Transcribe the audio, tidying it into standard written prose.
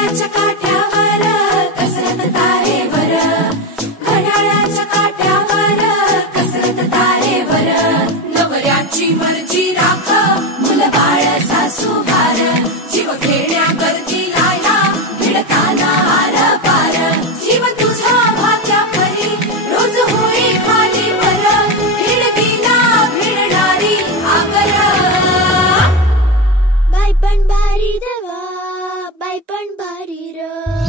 घड्याळाच्या काठ्यावर कसरत तारेवर, घड्याळाच्या काठ्यावर कसरत तारेवर, नवऱ्याची मर्जी राख मुलं बाळ सासू भार, जीव खेळण्याकरती लाया भिडताना आर पार, जीव तुझा भात्या परी रोज होई खाली वर, भिडकीला भिडणारी आगर. बाई पण भारी देवा, बाई पण भारी र.